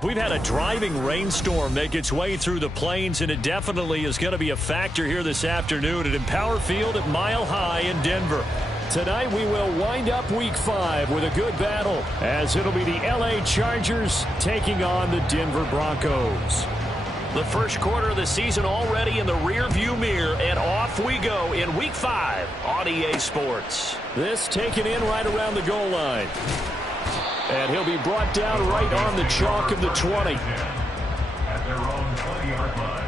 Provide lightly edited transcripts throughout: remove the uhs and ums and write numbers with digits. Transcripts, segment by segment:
We've had a driving rainstorm make its way through the plains, and it definitely is going to be a factor here this afternoon at Empower Field at Mile High in Denver. Tonight we will wind up Week 5 with a good battle, as it'll be the LA Chargers taking on the Denver Broncos. The first quarter of the season already in the rearview mirror, and off we go in Week 5 on EA Sports. This taken in right around the goal line. And he'll be brought down right on the chalk of the 20. At their own 20-yard line.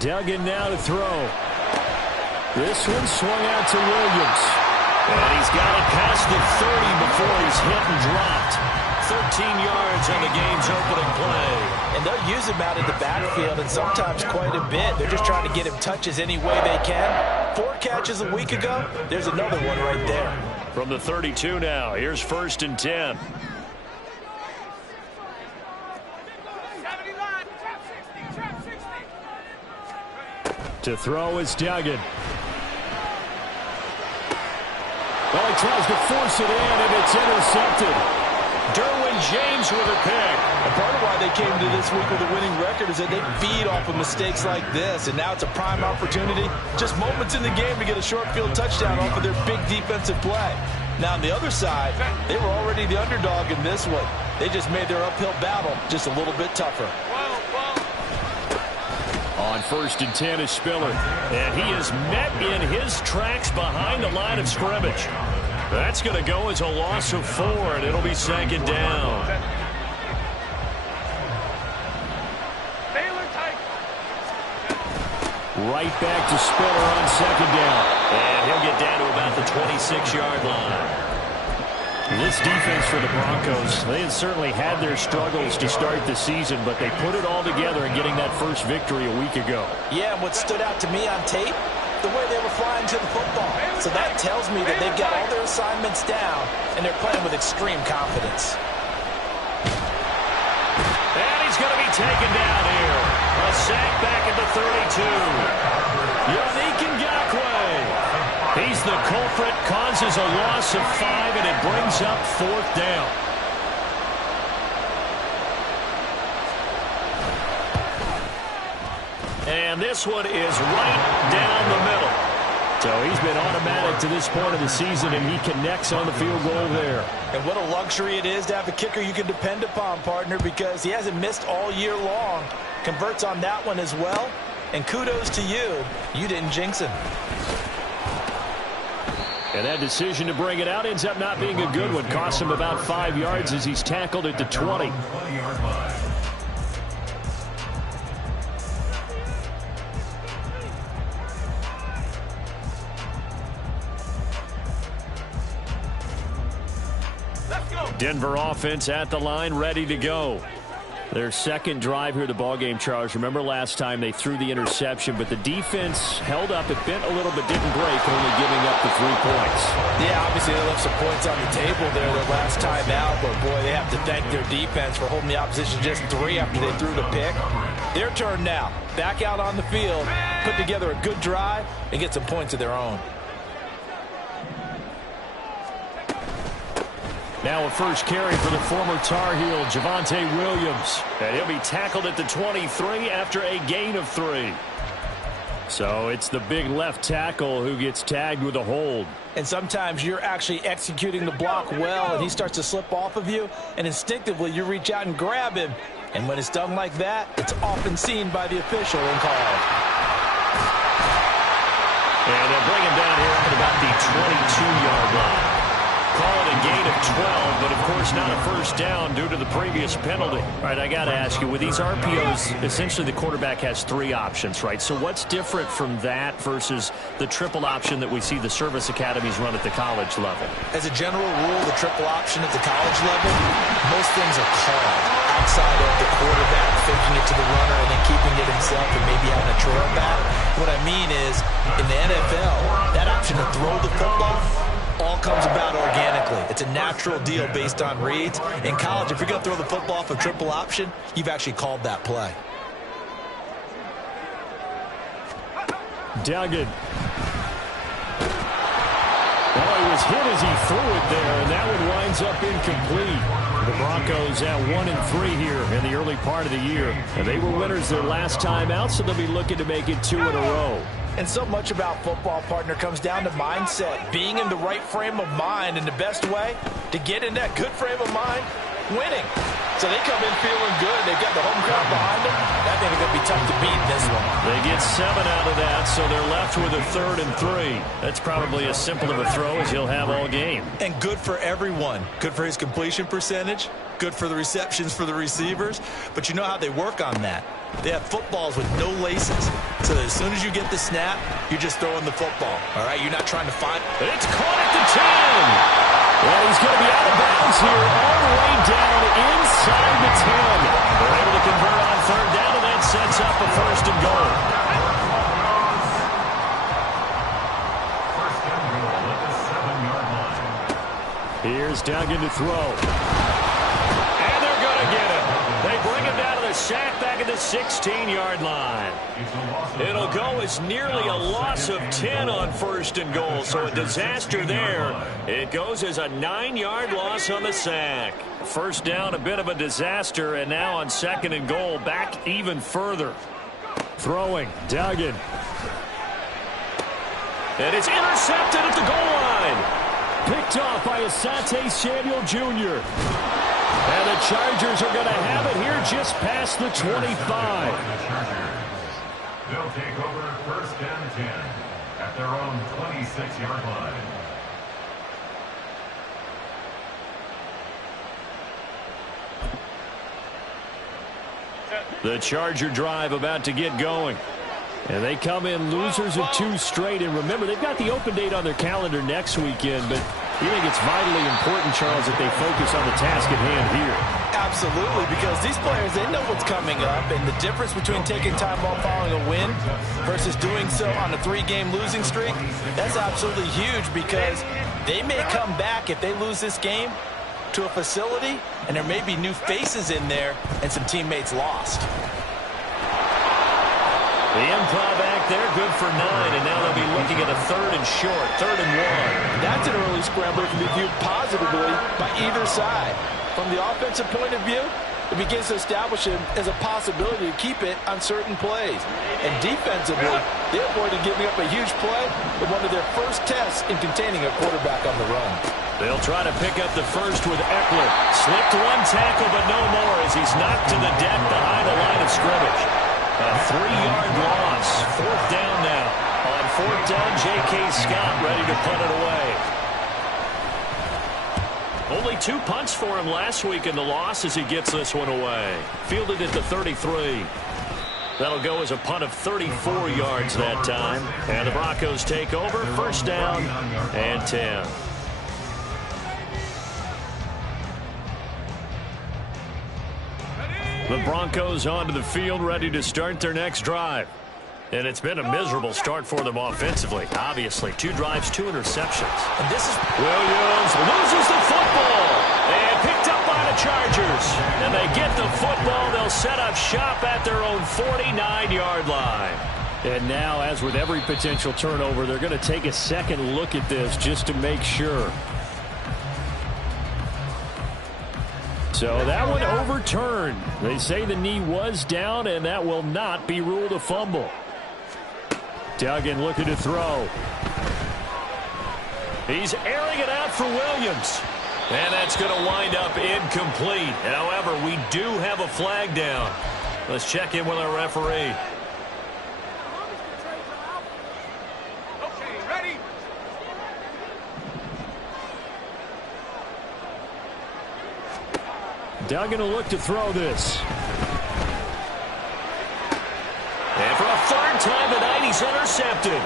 Duggan now to throw. This one swung out to Williams. And he's got it past the 30 before he's hit and dropped. 13 yards on the game's opening play. And they'll use him out in the backfield, and sometimes quite a bit. They're just trying to get him touches any way they can. 4 catches a week ago. There's another one right there. From the 32 now, here's 1st and 10. To throw is Duggan. Well, he tries to force it in, and it's intercepted. Derwin James with a pick. And part of why they came to this week with a winning record is that they feed off of mistakes like this, and now it's a prime opportunity. Just moments in the game to get a short field touchdown off of their big defensive play. Now, on the other side, they were already the underdog in this one. They just made their uphill battle just a little bit tougher. On 1st and 10 is Spiller. And he is met in his tracks behind the line of scrimmage. That's going to go as a loss of 4, and it'll be 2nd down. Right back to Spiller on 2nd down. And he'll get down to about the 26-yard line. This defense for the Broncos, they had certainly had their struggles to start the season, but they put it all together in getting that first victory a week ago. Yeah, and what stood out to me on tape, the way they were flying to the football. So that tells me that they've got all their assignments down, and they're playing with extreme confidence. And he's going to be taken down here. A sack back at the 32. Yannick Ngakoue. He's the culprit, causes a loss of 5, and it brings up 4th down. And this one is right down the middle. So he's been automatic to this point of the season, and he connects on the field goal there. And what a luxury it is to have a kicker you can depend upon, partner, because he hasn't missed all year long. Converts on that one as well. And kudos to you. You didn't jinx him. And that decision to bring it out ends up not being a good one. Costs him about 5 yards as he's tackled at the 20. Denver offense at the line, ready to go. Their second drive here, the ballgame, Charles. Remember last time they threw the interception, but the defense held up. It bent a little but didn't break, only giving up the 3 points. Yeah, obviously they left some points on the table there their last time out, but boy, they have to thank their defense for holding the opposition just 3 after they threw the pick. Their turn now. Back out on the field, put together a good drive, and get some points of their own. Now a first carry for the former Tar Heel, Javonte Williams. And he'll be tackled at the 23 after a gain of 3. So it's the big left tackle who gets tagged with a hold. And sometimes you're actually executing the block well, and he starts to slip off of you, and instinctively you reach out and grab him. And when it's done like that, it's often seen by the official and called. And they'll bring him down here at about the 22-yard line. Call it a gain of 12, but of course not a first down due to the previous penalty. All right, I got to ask you, with these RPOs, essentially the quarterback has 3 options, right? So what's different from that versus the triple option that we see the service academies run at the college level? As a general rule, the triple option at the college level, most things are called outside of the quarterback faking it to the runner and then keeping it himself and maybe having a trail back. What I mean is, in the NFL, that option to throw the football all comes about organically. It's a natural deal based on reads. In college, if you're going to throw the football off a triple option, you've actually called that play. Duggan. Oh, he was hit as he threw it there, and that one winds up incomplete. The Broncos at 1-3 here in the early part of the year. And they were winners their last time out, so they'll be looking to make it 2 in a row. And so much about football, partner, comes down to mindset. Being in the right frame of mind, and the best way to get in that good frame of mind, winning. So they come in feeling good. They've got the home crowd behind them. That thing is going to be tough to beat in this one. They get 7 out of that, so they're left with a 3rd and 3. That's probably as simple of a throw as he'll have all game. And good for everyone. Good for his completion percentage. Good for the receptions for the receivers. But you know how they work on that. They have footballs with no laces. So that as soon as you get the snap, you're just throwing the football. All right? You're not trying to find it. It's caught at the 10. Well, he's going to be out of bounds here all the way down inside the 10. They're able to convert on 3rd down, and that sets up a 1st and goal. Here's Duggan to throw. And they're going to get him. They bring him down to the sack back at the 16-yard line. It'll go as nearly a loss of 10 on 1st and goal, so a disaster there. It goes as a 9-yard loss on the sack. 1st down, a bit of a disaster, and now on 2nd and goal, back even further. Throwing, Duggan. And it's intercepted at the goal line. Picked off by Asante Samuel Jr. And the Chargers are going to have it here just past the 25. They'll take over 1st and 10 at their own 26-yard line. The Charger drive about to get going. And they come in losers of 2 straight. And remember, they've got the open date on their calendar next weekend. But you think it's vitally important, Charles, that they focus on the task at hand here? Absolutely, because these players, they know what's coming up. And the difference between taking time off following a win versus doing so on a 3-game losing streak, that's absolutely huge, because they may come back if they lose this game to a facility, and there may be new faces in there and some teammates lost. The improv act there, good for 9, and now they'll be looking at a 3rd and short, 3rd and 1. That's an early scrambler that can be viewed positively by either side. From the offensive point of view, it begins to establish it as a possibility to keep it on certain plays. And defensively, they avoided giving up a huge play with one of their first tests in containing a quarterback on the run. They'll try to pick up the first with Eckler. Slipped 1 tackle, but no more as he's knocked to the deck behind the line of scrimmage. A 3-yard loss. 4th down now. On 4th down, J.K. Scott ready to punt it away. Only 2 punts for him last week in the loss as he gets this one away. Fielded at the 33. That'll go as a punt of 34 yards that time. And the Broncos take over. 1st down and 10. The Broncos onto the field, ready to start their next drive. And it's been a miserable start for them offensively. Obviously, 2 drives, 2 interceptions. And this is Williams loses the football. And picked up by the Chargers. And they get the football. They'll set up shop at their own 49-yard line. And now, as with every potential turnover, they're going to take a second look at this just to make sure. So that one overturned. They say the knee was down, and that will not be ruled a fumble. Duggan looking to throw. He's airing it out for Williams. And that's going to wind up incomplete. However, we do have a flag down. Let's check in with our referee. Now going to look to throw this. And for a third time tonight, he's intercepted.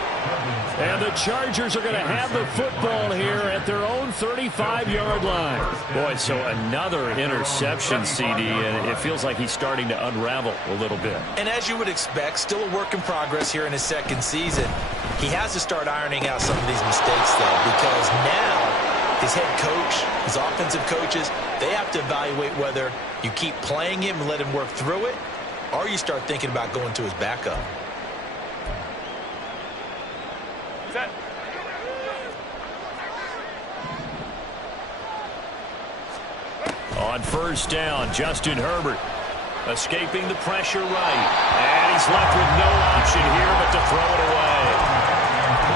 And the Chargers are going to have the football here at their own 35-yard line. Boy, so another interception, CD, and it feels like he's starting to unravel a little bit. And as you would expect, still a work in progress here in his second season. He has to start ironing out some of these mistakes, though, because now his head coach, his offensive coaches, they have to evaluate whether you keep playing him and let him work through it, or you start thinking about going to his backup. On first down, Justin Herbert escaping the pressure right. And he's left with no option here but to throw it away.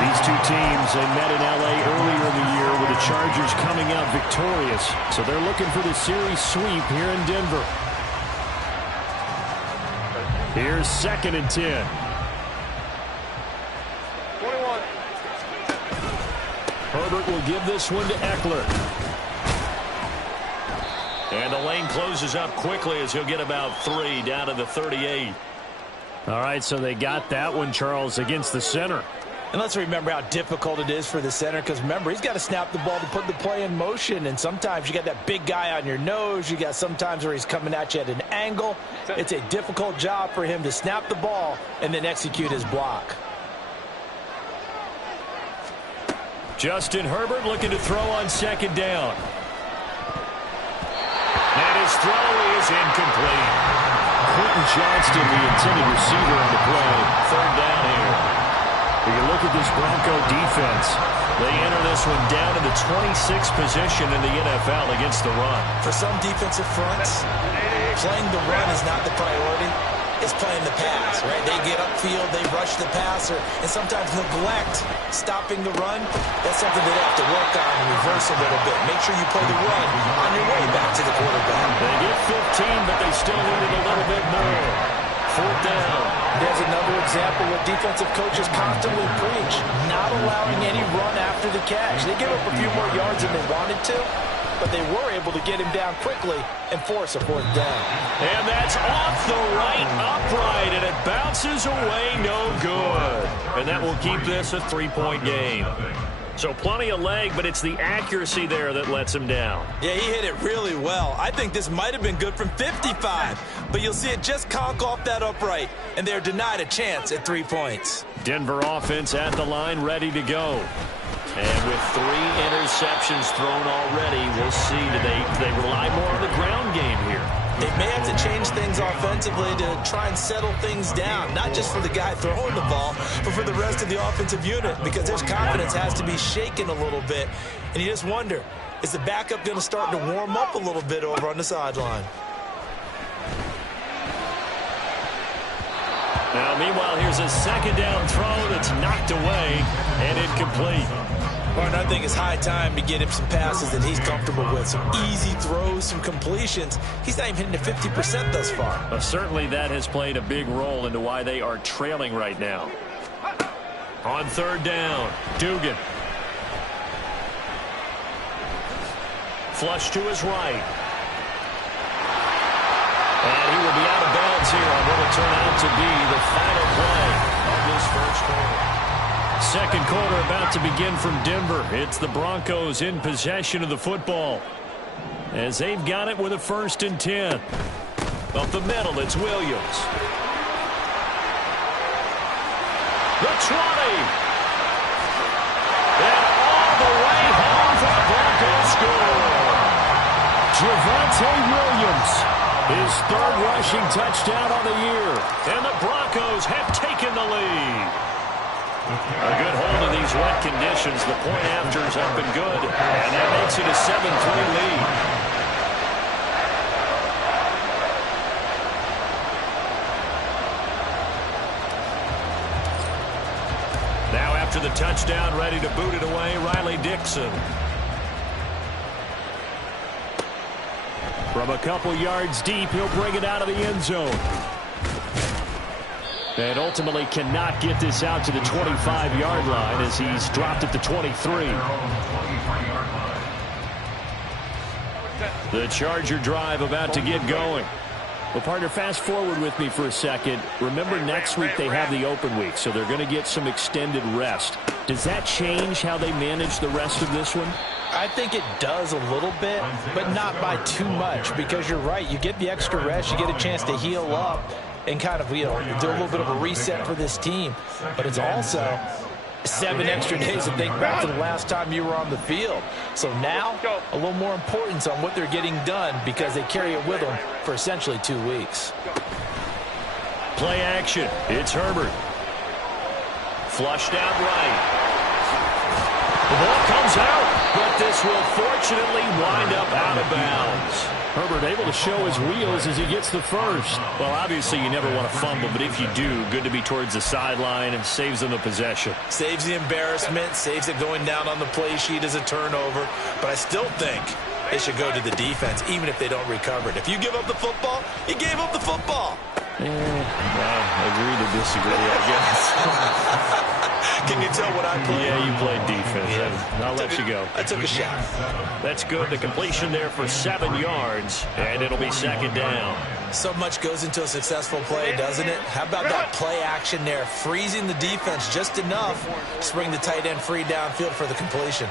These two teams, they met in L.A. earlier in the year with the Chargers coming out victorious. So they're looking for the series sweep here in Denver. Here's 2nd and 10. 21. Herbert will give this one to Eckler. And the lane closes up quickly as he'll get about 3 down to the 38. All right, so they got that one, Charles, against the center. And let's remember how difficult it is for the center, because remember, he's got to snap the ball to put the play in motion, and sometimes you got that big guy on your nose. You got sometimes where he's coming at you at an angle. It's a difficult job for him to snap the ball and then execute his block. Justin Herbert looking to throw on 2nd down. And his throw is incomplete. Quentin Johnston, the intended receiver on the play. 3rd down here. If you look at this Bronco defense, they enter this one down in the 26th position in the NFL against the run. For some defensive fronts, playing the run is not the priority. It's playing the pass, right? They get upfield, they rush the passer, and sometimes neglect stopping the run. That's something they have to work on and reverse a little bit. Make sure you play the run on your way back to the quarterback. They get 15, but they still need it a little bit more. 4th down. There's another example where defensive coaches constantly preach, not allowing any run after the catch. They give up a few more yards than they wanted to, but they were able to get him down quickly and force a 4th down. And that's off the right upright, and it bounces away, no good. And that will keep this a 3-point game. So plenty of leg, but it's the accuracy there that lets him down. Yeah, he hit it really well. I think this might have been good from 55, but you'll see it just conk off that upright, and they're denied a chance at 3 points. Denver offense at the line, ready to go. And with 3 interceptions thrown already, we'll see. Do they rely more on the ground game here? They may have to change things offensively to try and settle things down, not just for the guy throwing the ball, but for the rest of the offensive unit, because their confidence has to be shaken a little bit. And you just wonder, is the backup going to start to warm up a little bit over on the sideline? Now, meanwhile, here's a 2nd down throw that's knocked away and incomplete. Well, I think it's high time to get him some passes that he's comfortable with, some easy throws, some completions. He's not even hitting to 50% thus far. Certainly that has played a big role into why they are trailing right now. On 3rd down, Dugan. Flush to his right. And he will be out of bounds here on what will turn out to be the final play of this first quarter. 2nd quarter about to begin from Denver. It's the Broncos in possession of the football, as they've got it with a 1st and 10. Up the middle, it's Williams. The 20. And all the way home for the Broncos score. Javonte Williams, his 3rd rushing touchdown on the year. And the Broncos have taken the lead. A good hold of these wet conditions. The point afters have been good, and that makes it a 7-3 lead. Now after the touchdown, ready to boot it away, Riley Dixon. From a couple yards deep, he'll bring it out of the end zone. And ultimately cannot get this out to the 25-yard line as he's dropped at the 23. The Charger drive about to get going. Well, partner, fast forward with me for a second. Remember, next week they have the open week, so they're going to get some extended rest. Does that change how they manage the rest of this one? I think it does a little bit, but not by too much, because you're right. You get the extra rest, you get a chance to heal up and kind of, do a little bit of a reset for this team. But it's also 7 extra days to think back to the last time you were on the field. So now, a little more importance on what they're getting done because they carry it with them for essentially 2 weeks. Play action. It's Herbert. Flushed out right. The ball comes out, but this will fortunately wind up out of bounds. Herbert able to show his wheels as he gets the first. Well, obviously you never want to fumble, but if you do, good to be towards the sideline and saves them the possession. Saves the embarrassment, saves it going down on the play sheet as a turnover. But I still think it should go to the defense, even if they don't recover it. If you give up the football, you gave up the football. Well, agree to disagree, I guess. Can you tell what I played? Yeah, you played defense. Yeah. I'll let you go. I took a shot. That's good. The completion there for 7 yards, and it'll be second down. So much goes into a successful play, doesn't it? How about that play action there, freezing the defense just enough to bring the tight end free downfield for the completion.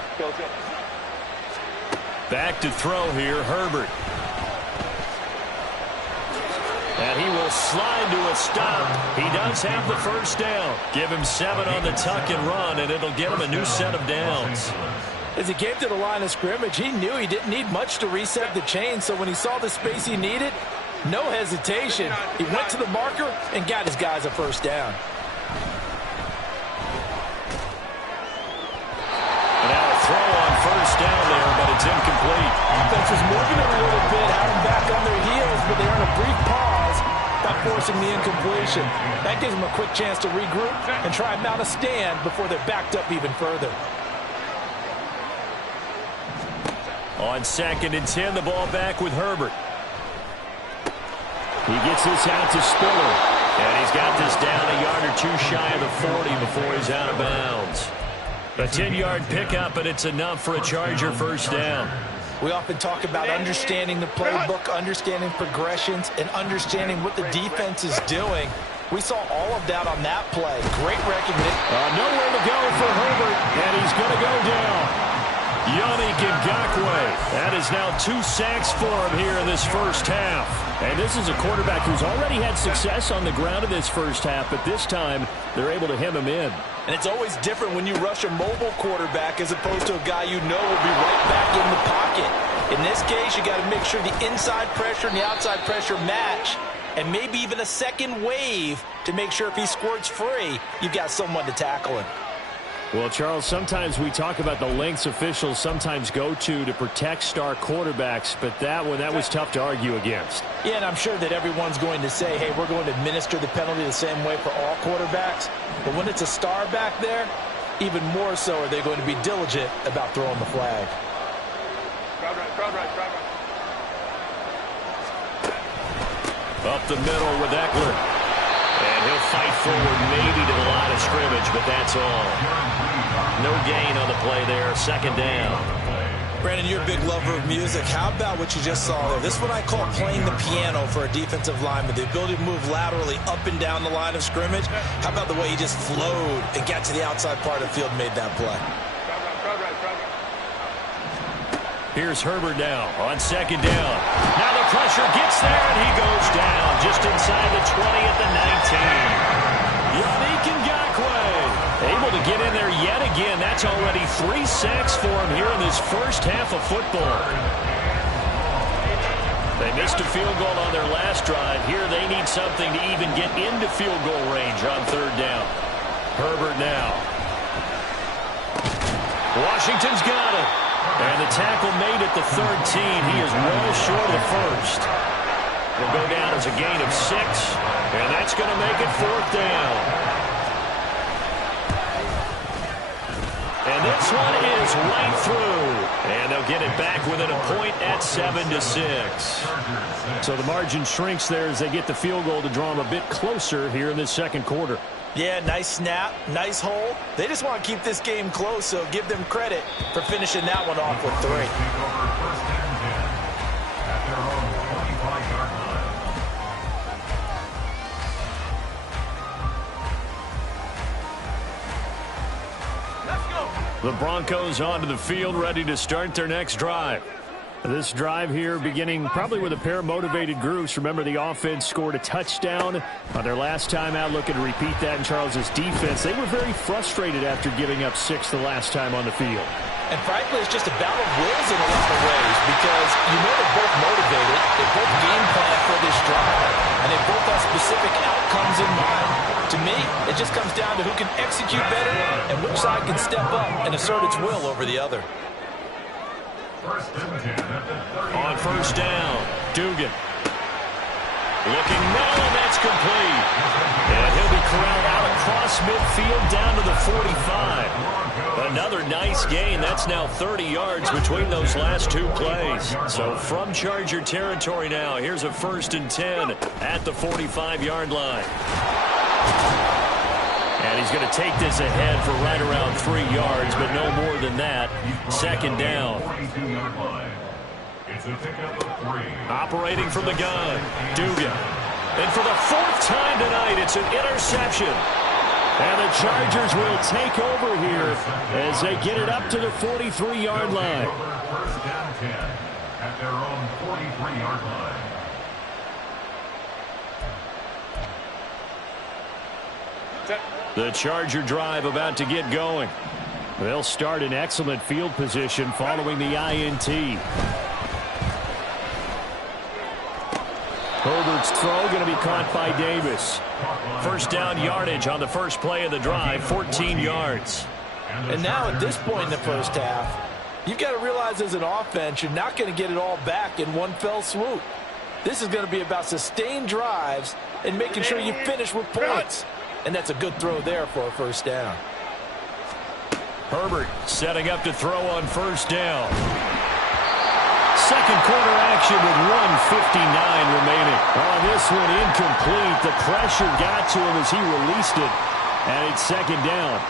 Back to throw here, Herbert. And he will slide to a stop. He does have the first down. Give him 7 on the tuck and run, and it'll get him a new set of downs. As he came to the line of scrimmage, he knew he didn't need much to reset the chain, so when he saw the space he needed, no hesitation. He went to the marker and got his guys a first down. And now a throw on first down there, but it's incomplete. Defense was moving a little bit, had them back on their heels, but they earned a brief pause by forcing the incompletion. That gives them a quick chance to regroup and try and mount a stand before they're backed up even further. On 2nd and 10, the ball back with Herbert. He gets this out to Spiller. And he's got this down a yard or 2 shy of the 40 before he's out of bounds. A 10-yard pickup, and it's enough for a Charger first down. We often talk about understanding the playbook, understanding progressions, and understanding what the defense is doing. We saw all of that on that play. Great recognition. Nowhere to go for Herbert, and he's going to go down. Yannick Ngakoue. That is now 2 sacks for him here in this first half. And this is a quarterback who's already had success on the ground in this first half, but this time they're able to hem him in. And it's always different when you rush a mobile quarterback as opposed to a guy you know will be right back in the pocket. In this case, you got to make sure the inside pressure and the outside pressure match, and maybe even a second wave to make sure if he squirts free, you've got someone to tackle him. Well, Charles, sometimes we talk about the lengths officials sometimes go to protect star quarterbacks, but that was tough to argue against. Yeah, and I'm sure that everyone's going to say, hey, we're going to administer the penalty the same way for all quarterbacks. But when it's a star back there, even more so are they going to be diligent about throwing the flag. Up the middle with Eckler. And he'll fight forward maybe to the line of scrimmage, but that's all. No gain on the play there. Second down. Brandon, you're a big lover of music. How about what you just saw there? This is what I call playing the piano for a defensive lineman. The ability to move laterally up and down the line of scrimmage. How about the way he just flowed and got to the outside part of the field and made that play? Here's Herbert now on second down. Now the pressure gets there, and he goes down just inside the 20 at the 19. Yannick Ngakoue able to get in there yet again. That's already 3 sacks for him here in this first half of football. They missed a field goal on their last drive. Here they need something to even get into field goal range on third down. Herbert now. Washington's got it. And the tackle made at the 13. He is well short of the first. Will go down as a gain of 6. And that's going to make it 4th down. And this one is right through. And they'll get it back within a point at 7-6. So the margin shrinks there as they get the field goal to draw them a bit closer here in this second quarter. Yeah, nice snap, nice hole. They just want to keep this game close, so give them credit for finishing that one off with 3. The Broncos onto the field, ready to start their next drive. This drive here beginning probably with a pair of motivated groups. Remember, the offense scored a touchdown on their last time out, looking to repeat that in Charles' defense. They were very frustrated after giving up 6 the last time on the field. And frankly, it's just a battle of wills in a lot of ways because you know they're both motivated, they both game plan for this drive, and they both have specific outcomes in mind. To me, it just comes down to who can execute better and which side can step up and assert its will over the other. On first down, Dugan. Looking now, and that's complete. And he'll be corralled out across midfield down to the 45. Another nice gain. That's now 30 yards between those last 2 plays. So from Charger territory now, here's a 1st and 10 at the 45-yard line. And he's going to take this ahead for right around 3 yards, but no more than that. 2nd down. Operating from the gun, Dugan. And for the 4th time tonight, it's an interception. And the Chargers will take over here as they get it up to the 43-yard line. First down 10 at their own 43-yard line. The Charger drive about to get going. They'll start in excellent field position following the INT. Herbert's throw going to be caught by Davis. First down yardage on the first play of the drive, 14 yards. And now at this point in the first half, you've got to realize as an offense, you're not going to get it all back in one fell swoop. This is going to be about sustained drives and making sure you finish with points. And that's a good throw there for a first down. Herbert setting up to throw on first down. Second quarter action with 1:59 remaining. On this one, incomplete. The pressure got to him as he released it. And it's 2nd down.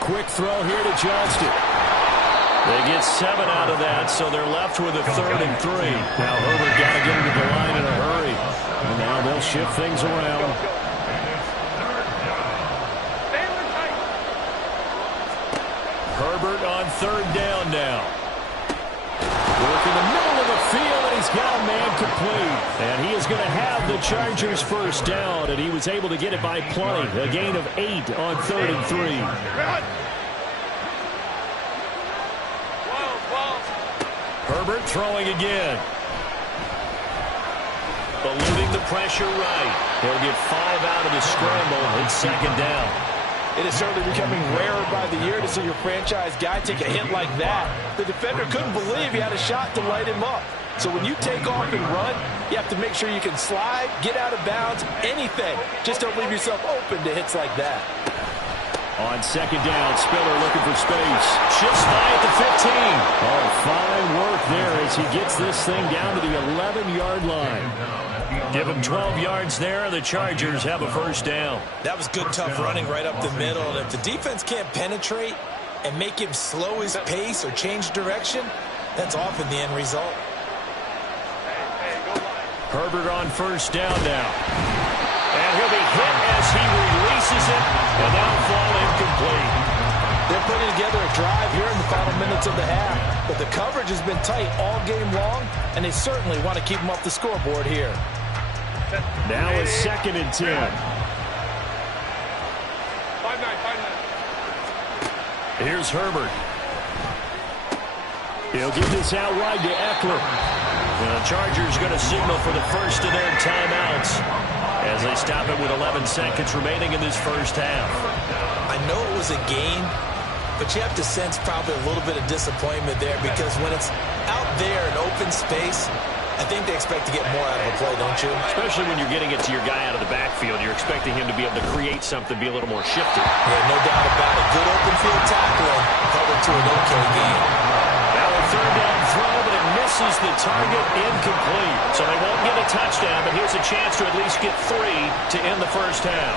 Quick throw here to Johnston. They get 7 out of that, so they're left with a 3rd and 3. Now Herbert got to get into the line in a hurry. And now they'll shift things around. Herbert on 3rd down now. Working the middle of the field, and he's got a man complete. And he is going to have the Chargers first down, and he was able to get it by plenty. A gain of 8 on 3rd and 3. Herbert throwing again. Eluding the pressure right. He'll get 5 out of the scramble. It's 2nd down. It is certainly becoming rarer by the year to see your franchise guy take a hit like that. The defender couldn't believe he had a shot to light him up. So when you take off and run, you have to make sure you can slide, get out of bounds, anything. Just don't leave yourself open to hits like that. On 2nd down, Spiller looking for space. Shifts by at the 15. Oh, fine work there as he gets this thing down to the 11-yard line. Give him 12 yards there. The Chargers have a first down. That was good, tough running right up the middle. And if the defense can't penetrate and make him slow his pace or change direction, that's often the end result. Herbert on first down now. And he'll be hit as he releases it, and that'll fall incomplete. They're putting together a drive here in the final minutes of the half, but the coverage has been tight all game long, and they certainly want to keep them off the scoreboard here. Now it's 2nd and 10. 5-9. Here's Herbert. He'll get this out wide to Eckler. And the Chargers going to signal for the first of their timeouts as they stop it with 11 seconds remaining in this first half. I know it was a gain, but you have to sense probably a little bit of disappointment there because when it's out there in open space, I think they expect to get more out of a play, don't you? Especially when you're getting it to your guy out of the backfield. You're expecting him to be able to create something, be a little more shifty. Yeah, no doubt about it. Good open field tackling, covered to an okay game. Now a 3rd down throw, but it misses the target, incomplete. So they won't get a touchdown, but here's a chance to at least get 3 to end the first half.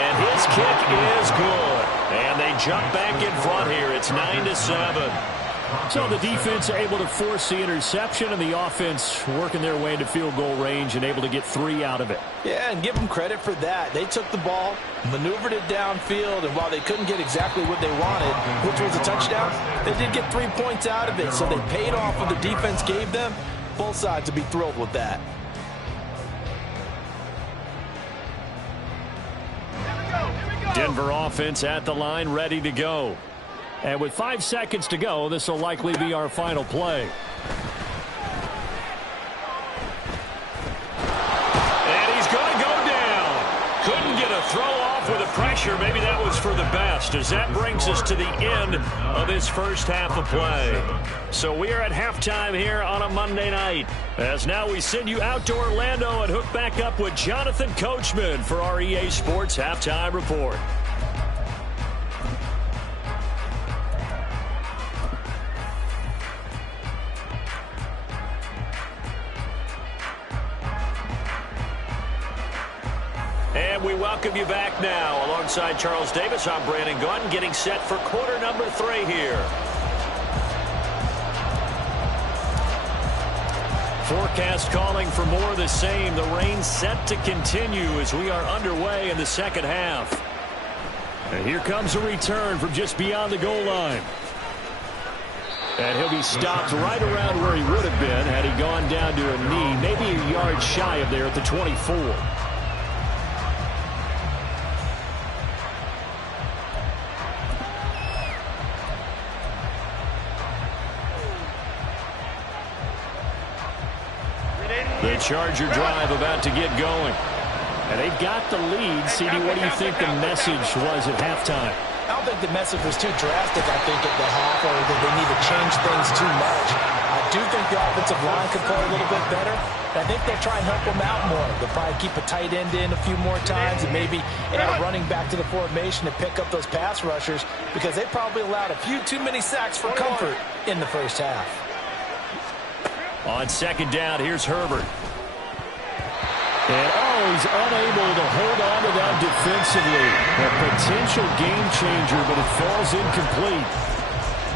And his kick is good. And they jump back in front here. It's 9-7. So the defense able to force the interception, and the offense working their way into field goal range and able to get 3 out of it. Yeah, and give them credit for that. They took the ball, maneuvered it downfield, and while they couldn't get exactly what they wanted, which was a touchdown, they did get 3 points out of it. So they paid off what the defense gave them. Both sides would be thrilled with that. Denver offense at the line, ready to go. And with 5 seconds to go, this will likely be our final play. And he's going to go down. Couldn't get a throw off with the pressure. Maybe that was for the best, as that brings us to the end of this first half of play. So we are at halftime here on a Monday night, as now we send you out to Orlando and hook back up with Jonathan Coachman for our EA Sports Halftime Report. And we welcome you back now. Alongside Charles Davis, I'm Brandon Gunn, getting set for quarter number 3 here. Forecast calling for more of the same. The rain set to continue as we are underway in the second half. And here comes a return from just beyond the goal line. And he'll be stopped right around where he would have been had he gone down to a knee, maybe a yard shy of there at the 24. The Charger drive about to get going. And they've got the lead. CD, what do you think the message was at halftime? I don't think the message was too drastic, I think, at the half, or that they need to change things too much. I do think the offensive line could play a little bit better. I think they'll try and help them out more. They'll probably keep a tight end in a few more times and maybe add a running back to the formation to pick up those pass rushers, because they probably allowed a few too many sacks for comfort in the first half. On second down, here's Herbert. And, he's unable to hold on to that defensively. A potential game changer, but it falls incomplete.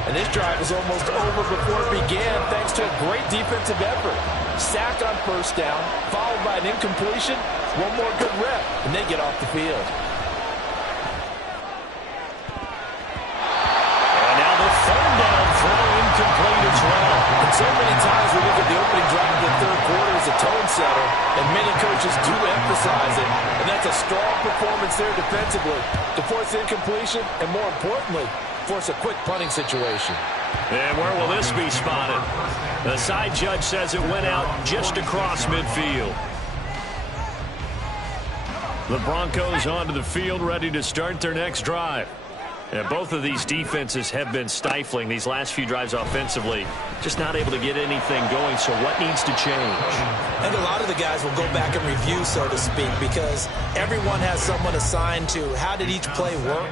And this drive was almost over before it began, thanks to a great defensive effort. Sacked on first down, followed by an incompletion. One more good rep, and they get off the field. And now the third down throw incomplete as well. And so many times we look at the opening drive of the third quarter as a tone setter, and many coaches do emphasize it. And that's a strong performance there defensively to force incompletion and, more importantly, force a quick punting situation. And where will this be spotted? The side judge says it went out just across midfield. The Broncos onto the field, ready to start their next drive. And both of these defenses have been stifling these last few drives offensively. Just not able to get anything going, so what needs to change? I think a lot of the guys will go back and review, so to speak, because everyone has someone assigned to how did each play work.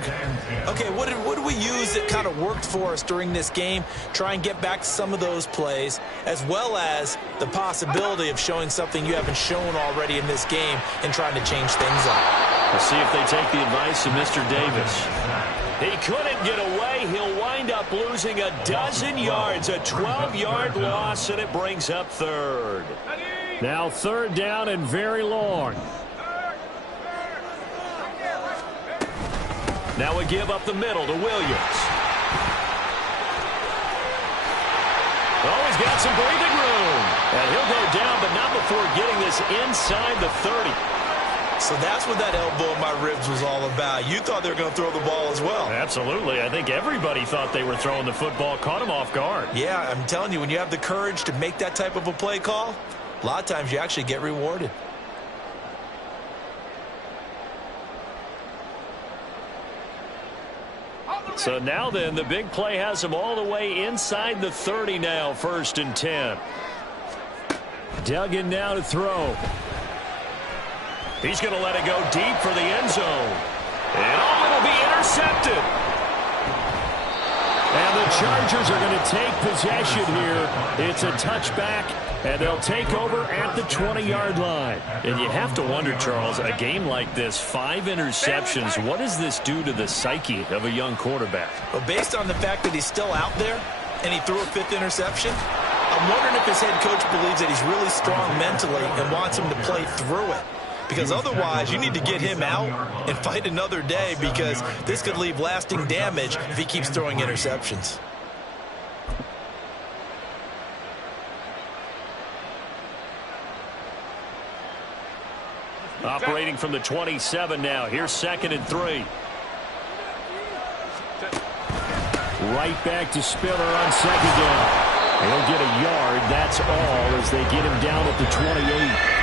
Okay, what did we use that kind of worked for us during this game? Try and get back to some of those plays, as well as the possibility of showing something you haven't shown already in this game and trying to change things up. We'll see if they take the advice of Mr. Davis. He couldn't get away. He'll wind up losing a dozen yards, a 12-yard loss, and it brings up third. Now third down and very long. Now we give up the middle to Williams. Oh, he's got some breathing room. And he'll go down, but not before getting this inside the 30. So that's what that elbow in my ribs was all about. You thought they were going to throw the ball as well. Absolutely. I think everybody thought they were throwing the football, caught him off guard. Yeah, I'm telling you, when you have the courage to make that type of a play call, a lot of times you actually get rewarded. So now then, the big play has him all the way inside the 30 now, 1st and 10. Duggan now to throw. He's going to let it go deep for the end zone. And it'll be intercepted. And the Chargers are going to take possession here. It's a touchback, and they'll take over at the 20-yard line. And you have to wonder, Charles, a game like this, 5 interceptions, what does this do to the psyche of a young quarterback? Well, based on the fact that he's still out there, and he threw a 5th interception. I'm wondering if his head coach believes that he's really strong mentally and wants him to play through it. Because otherwise, you need to get him out and fight another day, because this could leave lasting damage if he keeps throwing interceptions. Operating from the 27 now. Here's 2nd and 3. Right back to Spiller on 2nd down. He'll get a yard. That's all as they get him down at the 28.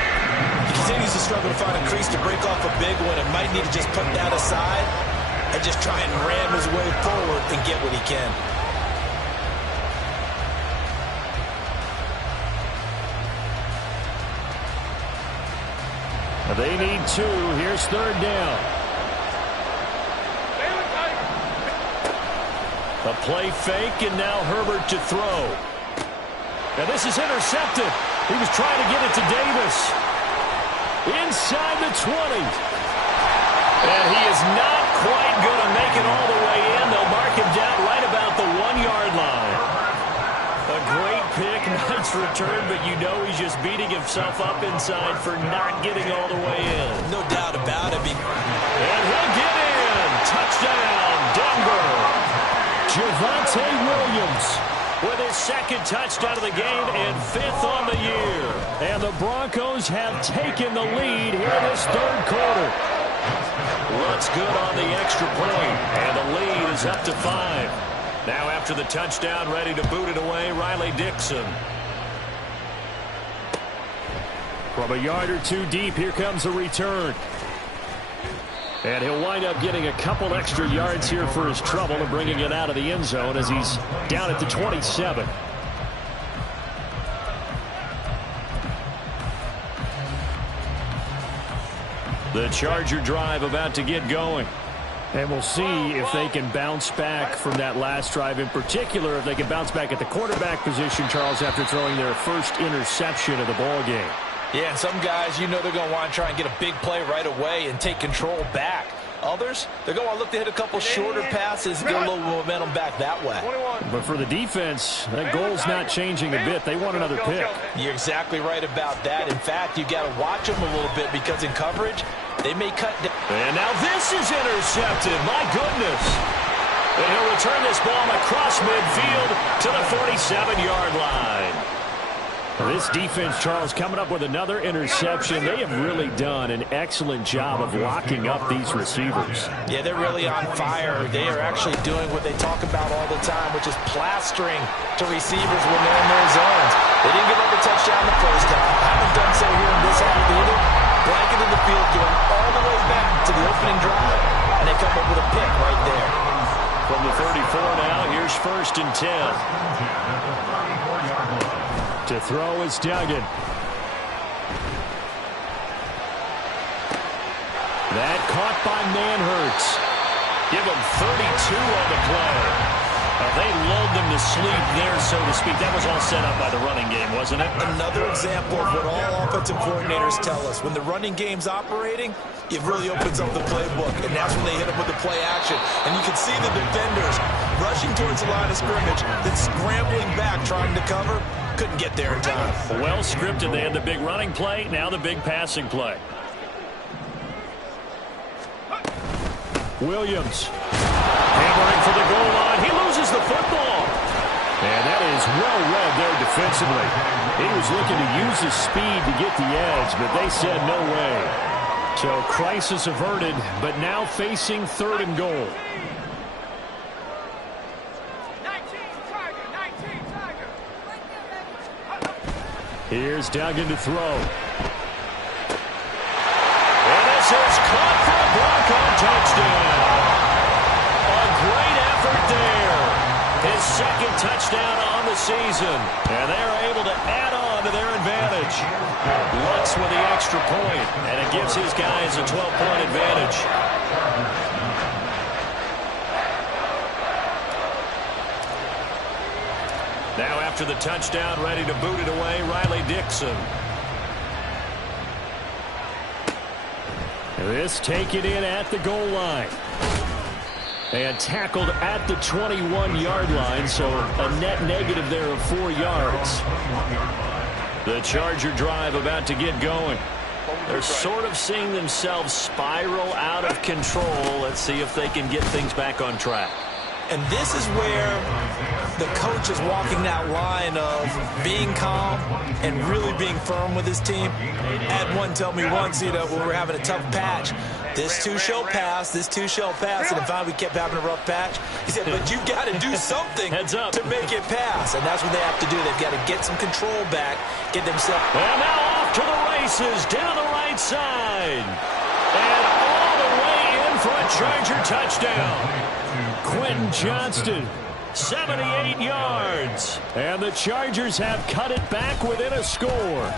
He continues to struggle to find a crease to break off a big one, and might need to just put that aside and just try and ram his way forward and get what he can. They need 2. Here's 3rd down. A play fake, and now Herbert to throw. Now this is intercepted. He was trying to get it to Davis. Inside the 20. And he is not quite going to make it all the way in. They'll mark him down right about the 1-yard line. A great pick, nice return, but you know he's just beating himself up inside for not getting all the way in. No doubt about it. And he'll get in. Touchdown, Denver. Javonte Williams with his 2nd touchdown of the game and 5th on the year. And the Broncos have taken the lead here in this 3rd quarter. Looks good on the extra point, and the lead is up to 5. Now after the touchdown, ready to boot it away, Riley Dixon. From a yard or 2 deep, here comes a return. And he'll wind up getting a couple extra yards here for his trouble and bringing it out of the end zone as he's down at the 27. The Charger drive about to get going. And we'll see if they can bounce back from that last drive. In particular, if they can bounce back at the quarterback position, Charles, after throwing their first interception of the ball game. Yeah, and some guys, you know they're going to want to try and get a big play right away and take control back. Others, they're going to look to hit a couple shorter passes and get a little momentum back that way. But for the defense, that goal's not changing a bit. They want another pick. You're exactly right about that. In fact, you've got to watch them a little bit, because in coverage, they may cut down. And now this is intercepted. My goodness. And he'll return this ball across midfield to the 47-yard line. This defense, Charles, coming up with another interception. They have really done an excellent job of locking up these receivers. Yeah, they're really on fire. They are actually doing what they talk about all the time, which is plastering to receivers when they're in their zones. They didn't give up a touchdown the first time. Haven't done so here in this half either. Blanketed the field, going all the way back to the opening drive, and they come up with a pick right there. From the 34 now, here's 1st and 10. To throw is Duggan. That caught by Manhurts. Give him 32 on the play. They lulled them to sleep there, so to speak. That was all set up by the running game, wasn't it? Another example of what all offensive coordinators tell us. When the running game's operating, it really opens up the playbook, and that's when they hit them with the play action. And you can see the defenders rushing towards the line of scrimmage, then scrambling back, trying to cover. Couldn't get there in time. Well scripted. They had the big running play, now the big passing play. Williams hammering for the goal line. He loses the football. And that is well read there defensively. He was looking to use his speed to get the edge, but they said no way. So crisis averted, but now facing 3rd and goal. Here's Duggan to throw. And this is caught for a Bronco touchdown. A great effort there. His 2nd touchdown on the season. And they're able to add on to their advantage. Lutz with the extra point, and it gives his guys a 12-point advantage. Now after the touchdown, ready to boot it away, Riley Dixon. This taken in at the goal line. And tackled at the 21-yard line, so a net negative there of 4 yards. The Charger drive about to get going. They're sort of seeing themselves spiral out of control. Let's see if they can get things back on track. And this is where the coach is walking that line of being calm and really being firm with his team. Had one tell me once, when we were having a tough patch, this too shall pass, this too shall pass. And finally we kept having a rough patch. He said, but you've got to do something to make it pass. And that's what they have to do. They've got to get some control back, get themselves. And now off to the races, down the right side. And all the way in for a Charger touchdown. Quentin Johnston, 78 yards. And the Chargers have cut it back within a score.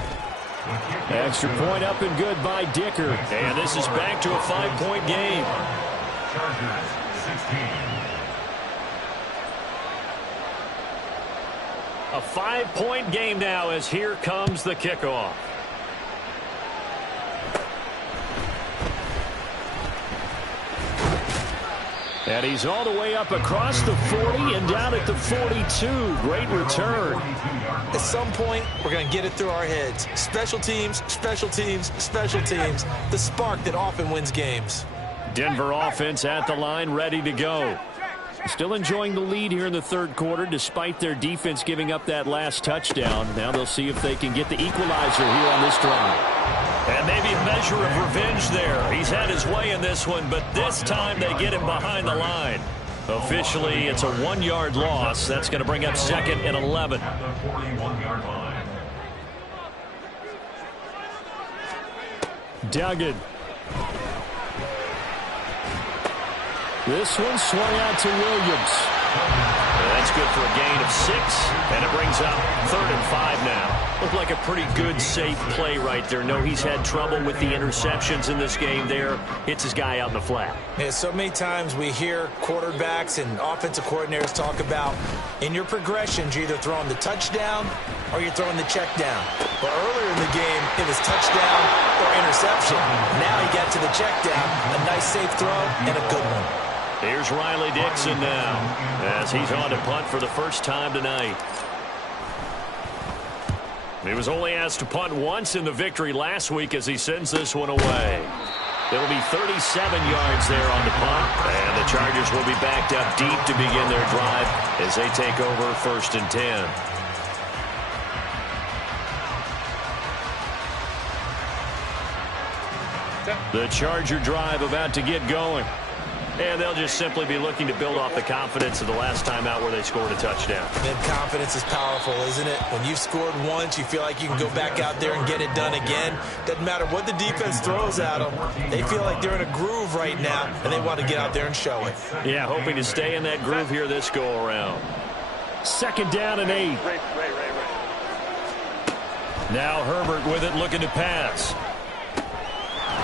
Extra point up and good by Dicker. And this is back to a 5-point game. Chargers 16. A 5-point game now as here comes the kickoff. And he's all the way up across the 40 and down at the 42. Great return. At some point, we're going to get it through our heads. Special teams, special teams, special teams. The spark that often wins games. Denver offense at the line, ready to go. Still enjoying the lead here in the third quarter, despite their defense giving up that last touchdown. Now they'll see if they can get the equalizer here on this drive. And maybe a measure of revenge there. He's had his way in this one, but this time they get him behind the line. Officially, it's a 1-yard loss. That's going to bring up 2nd and 11. At the 41-yard line. Duggan. This one swung out to Williams. That's good for a gain of 6, and it brings up 3rd and 5 now. Looked like a pretty good, safe play right there. No, he's had trouble with the interceptions in this game there. Hits his guy out in the flat. Yeah, so many times we hear quarterbacks and offensive coordinators talk about in your progressions, you're either throwing the touchdown or you're throwing the check down. But earlier in the game, it was touchdown or interception. Now he got to the check down, a nice safe throw, and a good one. Here's Riley Dixon now as he's on to punt for the first time tonight. He was only asked to punt once in the victory last week as he sends this one away. It'll be 37 yards there on the punt, and the Chargers will be backed up deep to begin their drive as they take over 1st and 10. The Charger drive about to get going. And they'll just simply be looking to build off the confidence of the last time out where they scored a touchdown. And confidence is powerful, isn't it? When you've scored once, you feel like you can go back out there and get it done again. Doesn't matter what the defense throws at them. They feel like they're in a groove right now, and they want to get out there and show it. Yeah, hoping to stay in that groove here this go-around. 2nd down and 8. Now Herbert with it, looking to pass.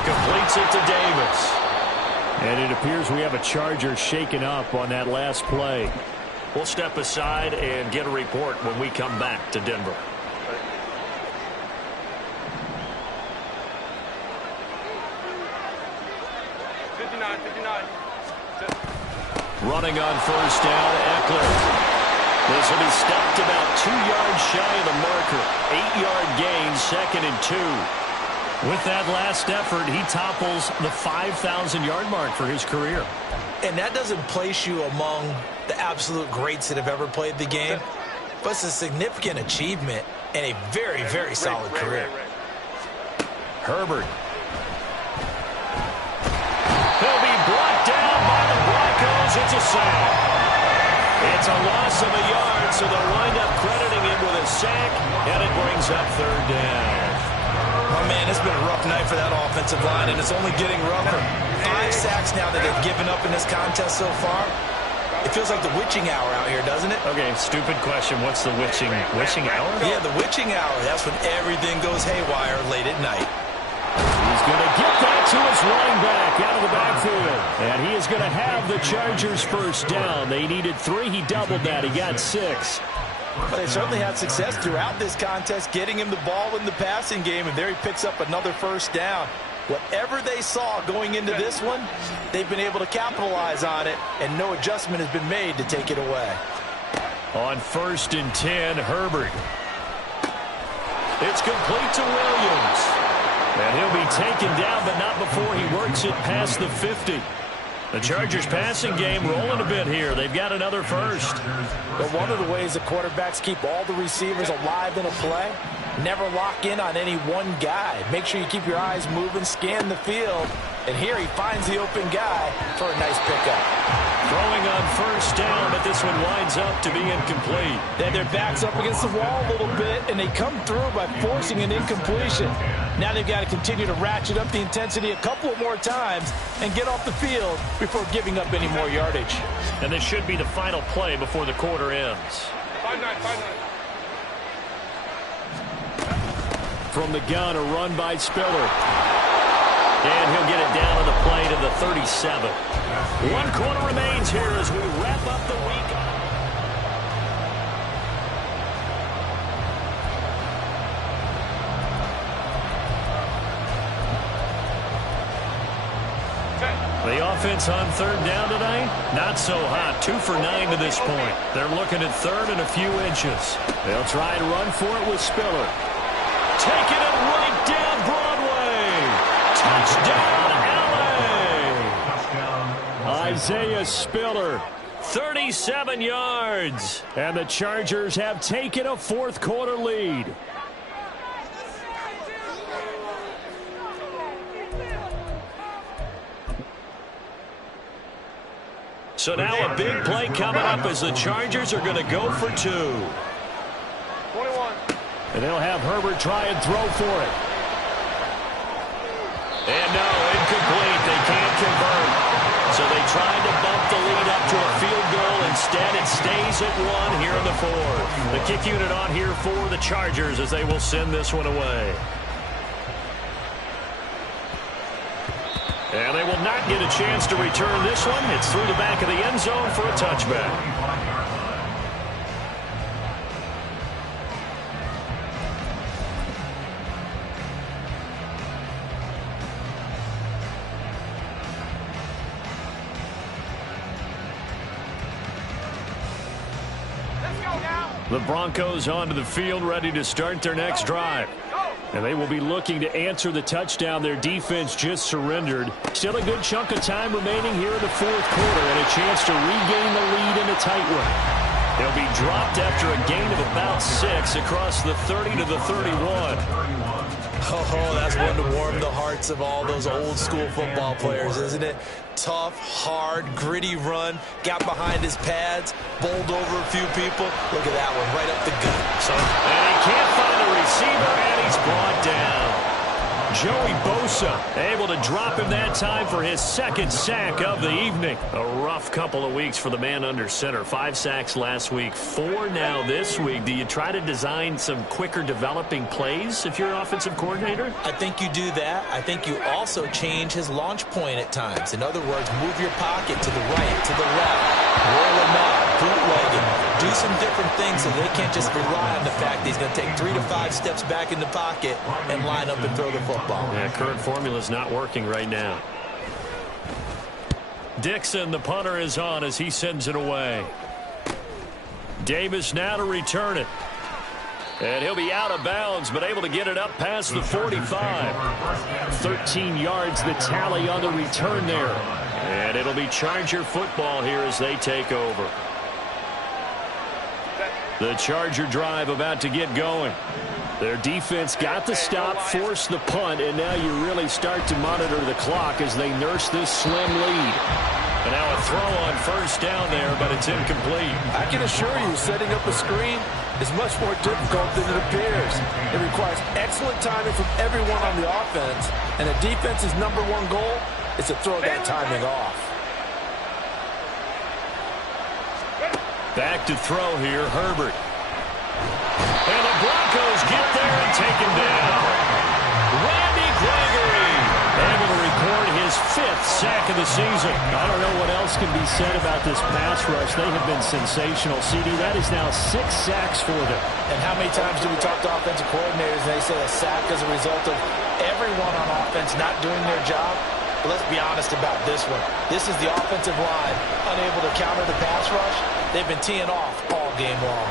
Completes it to Davis. And it appears we have a Charger shaken up on that last play. We'll step aside and get a report when we come back to Denver. Running on 1st down, Eckler. This will be stopped about 2 yards shy of the marker. 8-yard gain, 2nd and 2. With that last effort, he topples the 5,000-yard mark for his career. And that doesn't place you among the absolute greats that have ever played the game, but it's a significant achievement and a very, very solid career. Herbert. He'll be brought down by the Broncos. It's a sack. It's a loss of a yard, so they'll wind up crediting him with a sack, and it brings up 3rd down. Oh, man, it's been a rough night for that offensive line, and it's only getting rougher. 5 sacks now that they've given up in this contest so far. It feels like the witching hour out here, doesn't it? Okay, stupid question. What's the witching hour? Yeah, the witching hour. That's when everything goes haywire late at night. He's going to get that to his running back out of the backfield. And he is going to have the Chargers 1st down. They needed 3. He doubled that. He got 6. But they certainly had success throughout this contest, getting him the ball in the passing game, and there he picks up another 1st down. Whatever they saw going into this one, they've been able to capitalize on it, and no adjustment has been made to take it away. On 1st and 10, Herbert. It's complete to Williams. And he'll be taken down, but not before he works it past the 50. The Chargers passing game rolling a bit here. They've got another first. But one of the ways the quarterbacks keep all the receivers alive in a play, never lock in on any one guy. Make sure you keep your eyes moving, scan the field. And here he finds the open guy for a nice pickup. Throwing on 1st down, but this one winds up to be incomplete. Then their back's up against the wall a little bit, and they come through by forcing an incompletion. Now they've got to continue to ratchet up the intensity a couple of more times and get off the field before giving up any more yardage. And this should be the final play before the quarter ends. 5-9. From the gun, a run by Spiller. And he'll get it down to the play to the 37. 1 quarter remains here as we wrap up the week. The offense on 3rd down tonight, not so hot. 2 for 9 to this point. They're looking at 3rd and a few inches. They'll try and run for it with Spiller. Taking it right down Broadway. Touchdown, LA. Isaiah Spiller, 37 yards. And the Chargers have taken a 4th quarter lead. So now a big play coming up as the Chargers are going to go for 2. 21. And they'll have Herbert try and throw for it. And no, incomplete. They can't convert. So they tried to bump the lead up to a field goal. Instead, it stays at 1 here in the 4th. The kick unit on here for the Chargers as they will send this one away. And they will not get a chance to return this one. It's through the back of the end zone for a touchback. Let's go now. The Broncos onto the field, ready to start their next drive. And they will be looking to answer the touchdown their defense just surrendered. Still a good chunk of time remaining here in the 4th quarter and a chance to regain the lead in a tight one. They'll be dropped after a gain of about 6 across the 30 to the 31. Oh, that's one to warm the hearts of all those old school football players, isn't it? Tough, hard, gritty run, got behind his pads, bowled over a few people. Look at that one, right up the gut. And he can't find a receiver, and he's brought down. Joey Bosa able to drop him that time for his 2nd sack of the evening. A rough couple of weeks for the man under center. 5 sacks last week, 4 now this week. Do you try to design some quicker developing plays if you're an offensive coordinator? I think you do that. I think you also change his launch point at times. In other words, move your pocket to the right, to the left, roll him out, bootlegging. Do some different things so they can't just rely on the fact that he's going to take 3 to 5 steps back in the pocket and line up and throw the football. Yeah, current formula is not working right now. Dixon, the punter, is on as he sends it away. Davis now to return it. And he'll be out of bounds, but able to get it up past the 45. 13 yards the tally on the return there. And it'll be Charger football here as they take over. The Charger drive about to get going. Their defense got the stop, forced the punt, and now you really start to monitor the clock as they nurse this slim lead. And now a throw on 1st down there, but it's incomplete. I can assure you, setting up a screen is much more difficult than it appears. It requires excellent timing from everyone on the offense, and the defense's #1 goal is to throw that timing off. Back to throw here, Herbert. And the Broncos get there and take him down. Randy Gregory able to record his 5th 5th sack of the season. I don't know what else can be said about this pass rush. They have been sensational. CD, that is now 6 sacks for them. And how many times do we talk to offensive coordinators and they say a sack is a result of everyone on offense not doing their job? But let's be honest about this one. This is the offensive line unable to counter the pass rush. They've been teeing off all game long.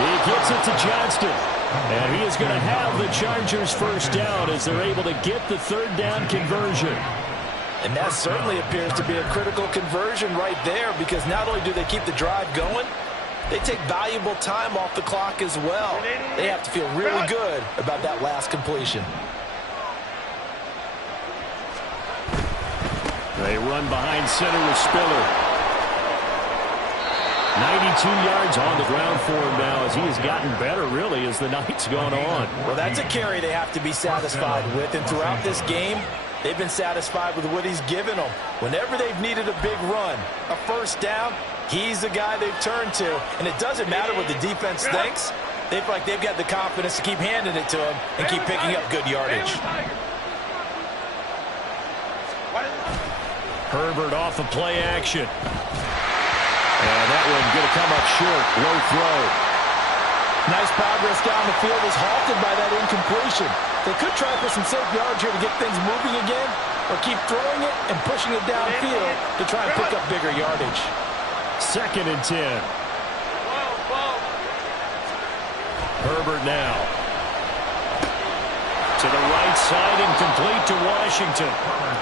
He gets it to Johnston. And he is going to have the Chargers first down as they're able to get the 3rd down conversion. And that certainly appears to be a critical conversion right there, because not only do they keep the drive going, they take valuable time off the clock as well. They have to feel really good about that last completion. They run behind center with Spiller. 92 yards on the ground for him now as he has gotten better, really, as the night's gone on. Well, that's a carry they have to be satisfied with, and throughout this game, they've been satisfied with what he's given them. Whenever they've needed a big run, a first down, he's the guy they've turned to, and it doesn't matter what the defense thinks. They feel like they've got the confidence to keep handing it to him and keep picking up good yardage. Herbert off of play action. And that one going to come up short. Low throw. Nice progress down the field is halted by that incompletion. They could try for some safe yards here to get things moving again, or keep throwing it and pushing it downfield to try and pick up bigger yardage. 2nd and 10. Herbert now. To the right side and complete to Washington.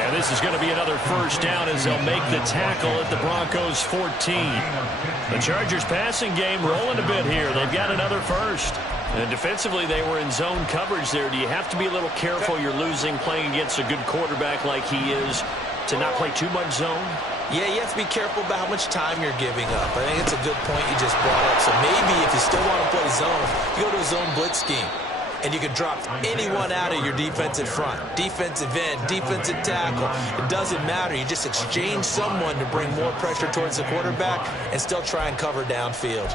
And this is going to be another first down as they'll make the tackle at the Broncos 14. The Chargers passing game rolling a bit here. They've got another first. And defensively, they were in zone coverage there. Do you have to be a little careful? You're losing playing against a good quarterback like he is to not play too much zone? Yeah, you have to be careful about how much time you're giving up. I think it's a good point you just brought up. So maybe if you still want to play zone, you go to a zone blitz scheme. And you can drop anyone out of your defensive front. Defensive end, defensive tackle. It doesn't matter. You just exchange someone to bring more pressure towards the quarterback and still try and cover downfield.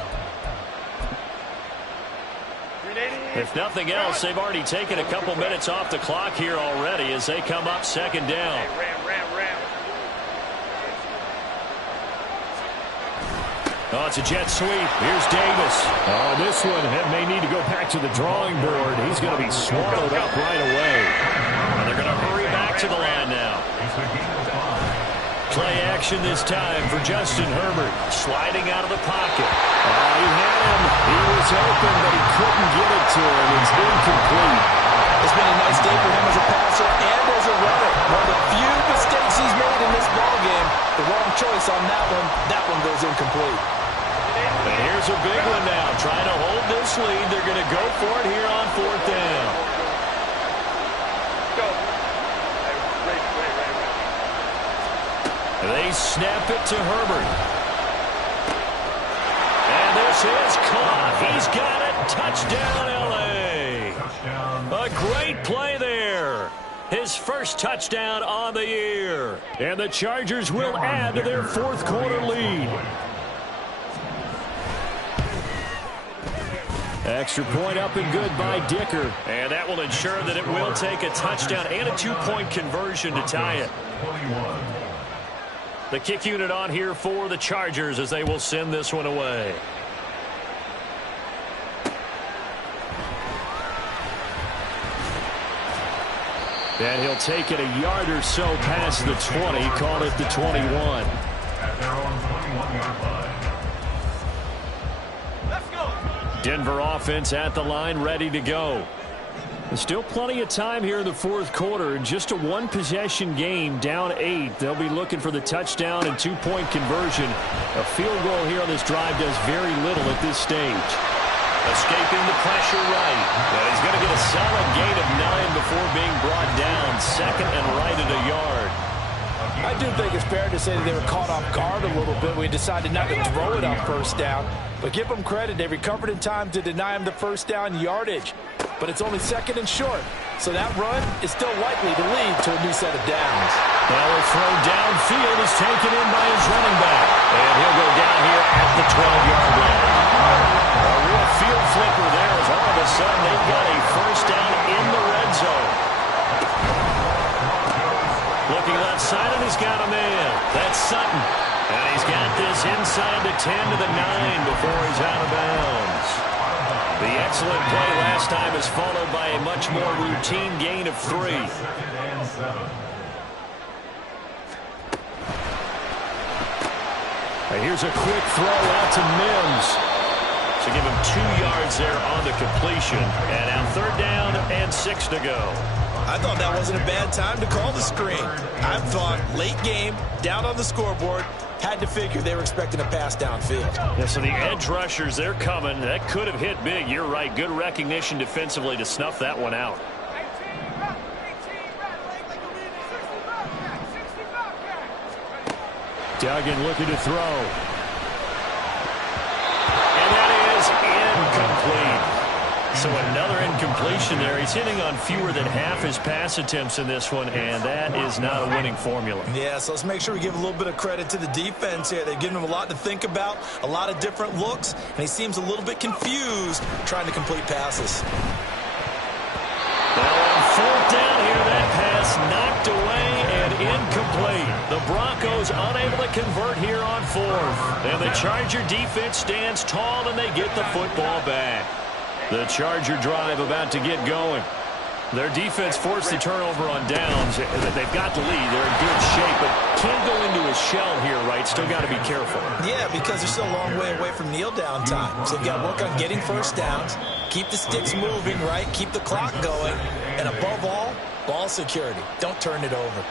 If nothing else, they've already taken a couple minutes off the clock here already as they come up 2nd down. Oh, it's a jet sweep. Here's Davis. Oh, this one may need to go back to the drawing board. He's going to be swallowed up right away. And they're going to hurry back to the line now. Play action this time for Justin Herbert. Sliding out of the pocket. He had him. He was open, but he couldn't get it to him. It's incomplete. It's been a nice day for him as a passer and as a runner. One of the few mistakes he's made in this ballgame. The wrong choice on that one. That one goes incomplete. And here's a big one now. Trying to hold this lead. They're going to go for it here on 4th down. Go. They snap it to Herbert. And this is caught. He's got it. Touchdown, L.A. A great play there. His first touchdown on the year. And the Chargers will add to their 4th quarter lead. Extra point up and good by Dicker. And that will ensure that it will take a touchdown and a 2-point conversion to tie it. The kick unit on here for the Chargers as they will send this one away. And he'll take it a yard or so past the 20. Call it the 21. At their own 21-yard line. Denver offense at the line, ready to go. There's still plenty of time here in the 4th quarter. Just a 1-possession game, down 8. They'll be looking for the touchdown and 2-point conversion. A field goal here on this drive does very little at this stage. Escaping the pressure right. And he's going to get a solid gain of 9 before being brought down. 2nd and right at a yard. I do think it's fair to say that they were caught off guard a little bit. We decided not to throw it on first down. But give them credit. They recovered in time to deny him the first down yardage. But it's only 2nd and short. So that run is still likely to lead to a new set of downs. Well, a throw downfield is taken in by his running back. And he'll go down here at the 12-yard line. A real field flipper there as all of a sudden they've got a first down in the red zone. Looking left side, and he's got a man. That's Sutton. And he's got this inside the 10 to the 9 before he's out of bounds. The excellent play last time is followed by a much more routine gain of 3. And here's a quick throw out to Mims. To give him 2 yards there on the completion. And now 3rd down and 6 to go. I thought that wasn't a bad time to call the screen. I thought late game, down on the scoreboard, had to figure they were expecting a pass downfield. Yeah, so the edge rushers, they're coming. That could have hit big. You're right. Good recognition defensively to snuff that one out. Duggan looking to throw. And that is incomplete. So another incompletion there. He's hitting on fewer than half his pass attempts in this one, and that is not a winning formula. Yeah, so let's make sure we give a little bit of credit to the defense here. They've given him a lot to think about, a lot of different looks, and he seems a little bit confused trying to complete passes. Well, on 4th down here, that pass knocked away and incomplete. The Broncos unable to convert here on 4th. And the Charger defense stands tall, and they get the football back. The Charger drive about to get going. Their defense forced the turnover on downs. They've got the lead. They're in good shape, but can't go into a shell here, right? Still got to be careful. Yeah, because they're still a long way away from kneel down time. So they've got to work on getting first downs, keep the sticks moving, right? Keep the clock going. And above all, ball security. Don't turn it over.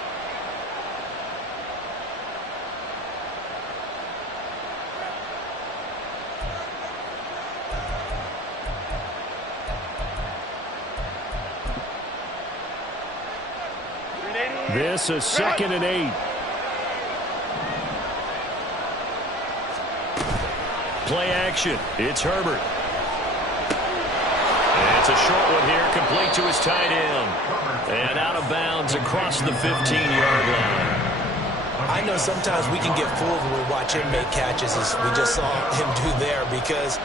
This is 2nd and 8. Play action. It's Herbert. And it's a short one here, complete to his tight end. And out of bounds across the 15-yard line. I know sometimes we can get fooled when we watch him make catches, as we just saw him do there, because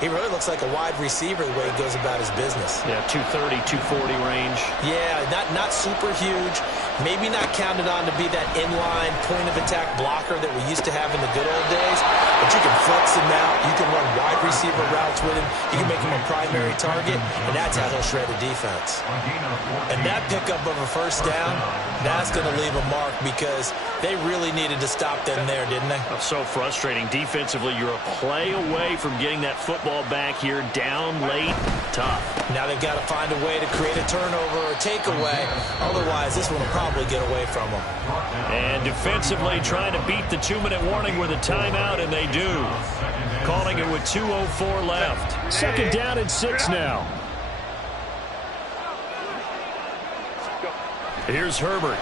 he really looks like a wide receiver the way he goes about his business. Yeah, 230, 240 range. Yeah, not super huge. Maybe not counted on to be that inline point-of-attack blocker that we used to have in the good old days. But you can flex him out. You can run wide receiver routes with him. You can make him a primary target, and that's how he'll shred a defense. And that pickup of a first down, that's going to leave a mark because they really needed to stop them there, didn't they? Oh, so frustrating. Defensively, you're a play away from getting that football back here, down late, tough. Now they've got to find a way to create a turnover or a takeaway. Otherwise, this one will probably get away from them. And defensively trying to beat the 2-minute warning with a timeout, and they do. Calling it with 2:04 left. 2nd down and 6 now. Here's Herbert.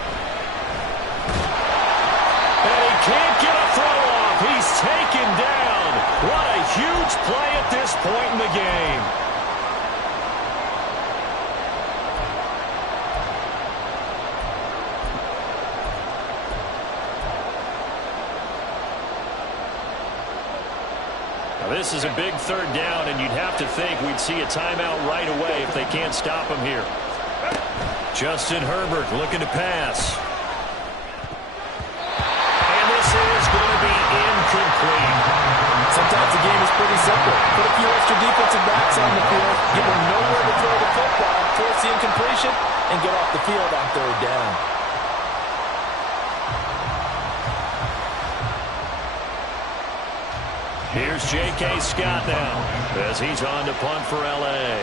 And he can't get a throw off. He's taken down. What a huge play at this point in the game. This is a big 3rd down, and you'd have to think we'd see a timeout right away if they can't stop him here. Justin Herbert looking to pass. And this is going to be incomplete. Sometimes the game is pretty simple. Put a few extra defensive backs on the field, give them nowhere to throw the football, force the incompletion, and get off the field on 3rd down. Here's J.K. Scott now as he's on to punt for L.A.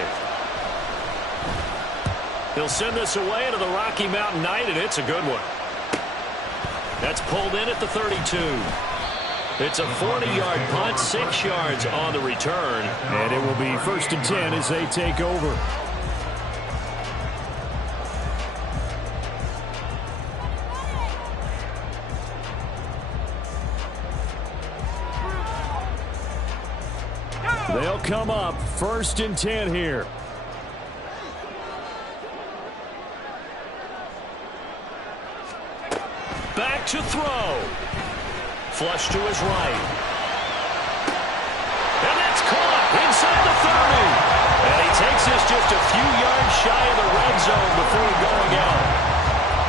He'll send this away to the Rocky Mountain Knight, and it's a good one. That's pulled in at the 32. It's a 40-yard punt, 6 yards on the return, and it will be 1st and 10 as they take over. They'll come up 1st and 10 here. Back to throw. Flush to his right. And that's caught inside the 30. And he takes this just a few yards shy of the red zone before going out.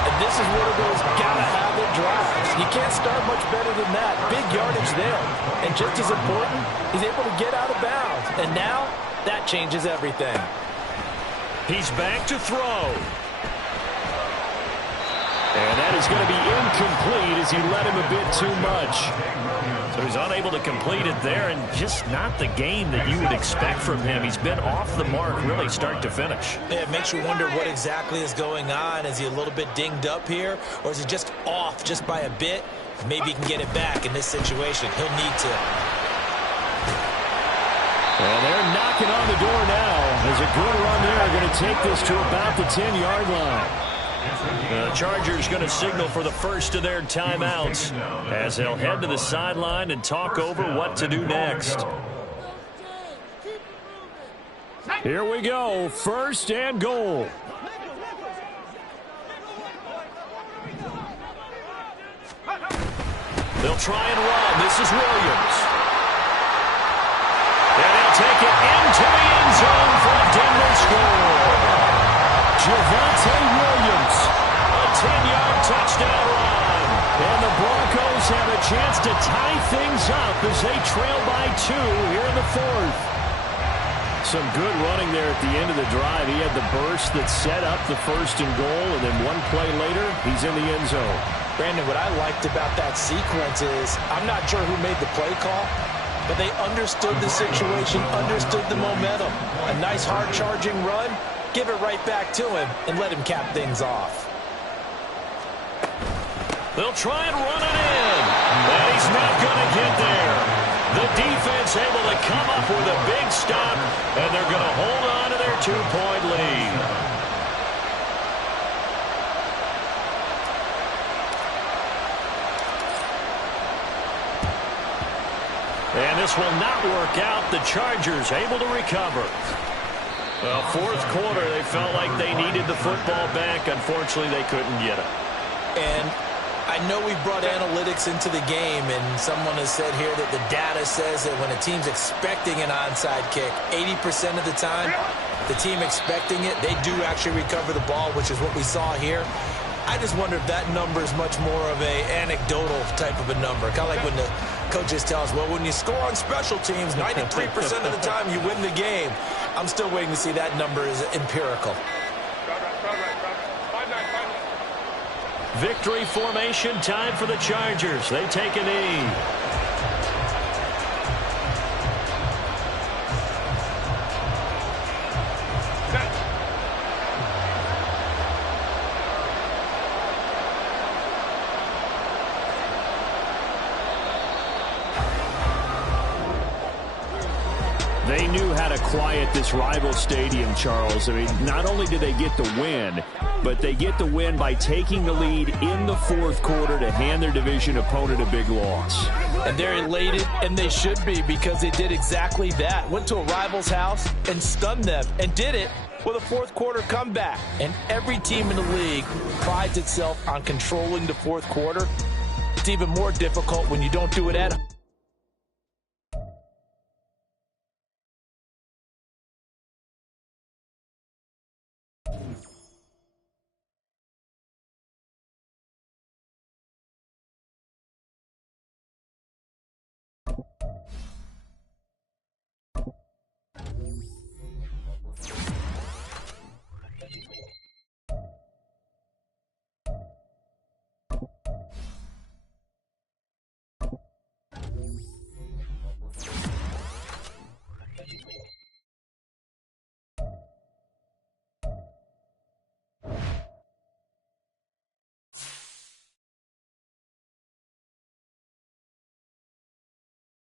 And this is one of those got to have their drives. You can't start much better than that. Big yardage there. And just as important, he's able to get out of bounds. And now, that changes everything. He's back to throw. And that is going to be incomplete as he led him a bit too much. So he's unable to complete it there, and just not the game that you would expect from him. He's been off the mark really start to finish. Yeah, it makes you wonder what exactly is going on. Is he a little bit dinged up here, or is he just off just by a bit? Maybe he can get it back in this situation. He'll need to. And they're knocking on the door now. There's a good run there. Going to take this to about the 10-yard line. The Chargers going to signal for the first of their timeouts as they'll head to the sideline and talk over what to do next. Here we go. First and goal. They'll try and run. This is Williams. And they'll take it into the end zone for a Denver score. Javonte Williams, a 10-yard touchdown run. And the Broncos have a chance to tie things up as they trail by 2 here in the fourth. Some good running there at the end of the drive. He had the burst that set up the first and goal, and then one play later, he's in the end zone. Brandon, what I liked about that sequence is I'm not sure who made the play call, but they understood the situation, understood the momentum. A nice hard-charging run. Give it right back to him and let him cap things off. They'll try and run it in. And he's not going to get there. The defense able to come up with a big stop, and they're going to hold on to their 2-point lead. And this will not work out. The Chargers able to recover. Well, fourth quarter, they felt like they needed the football back. Unfortunately, they couldn't get it. And I know we brought analytics into the game, and someone has said here that the data says that when a team's expecting an onside kick, 80% of the time, the team expecting it, they do actually recover the ball, which is what we saw here. I just wonder if that number is much more of a anecdotal type of a number. Kind of like when the coaches tell us, well, when you score on special teams, 93% of the time you win the game. I'm still waiting to see that number is empirical. Victory formation time for the Chargers. They take a knee. They knew how to quiet this rival stadium, Charles. I mean, not only did they get the win, but they get the win by taking the lead in the fourth quarter to hand their division opponent a big loss. And they're elated, and they should be, because they did exactly that. Went to a rival's house and stunned them, and did it with a fourth quarter comeback. And every team in the league prides itself on controlling the fourth quarter. It's even more difficult when you don't do it at home.